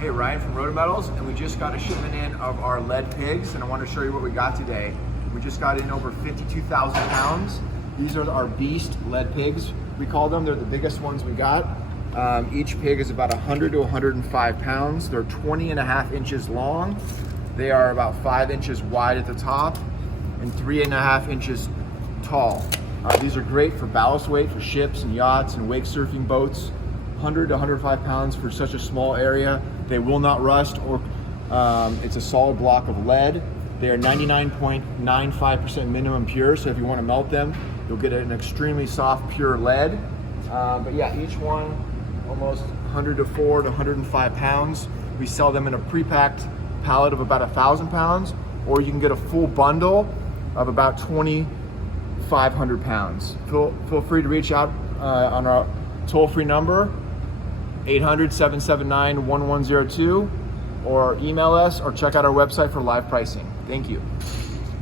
Hey, Ryan from RotoMetals, and we just got a shipment in of our lead pigs, and I want to show you what we got today. We just got in over 52,000 pounds. These are our Beast lead pigs, we call them. They're the biggest ones we got. Each pig is about 100 to 105 pounds. They're 20.5 inches long. They are about 5 inches wide at the top and 3.5 inches tall. These are great for ballast weight for ships and yachts and wake surfing boats. 100 to 105 pounds for such a small area. They will not rust, or it's a solid block of lead. They are 99.95% minimum pure, so if you want to melt them, you'll get an extremely soft, pure lead. But yeah, each one almost 104 to 105 pounds. We sell them in a pre-packed pallet of about 1,000 pounds, or you can get a full bundle of about 2,500 pounds. Feel free to reach out on our toll-free number, 800-779-1102, or email us or check out our website for live pricing. Thank you.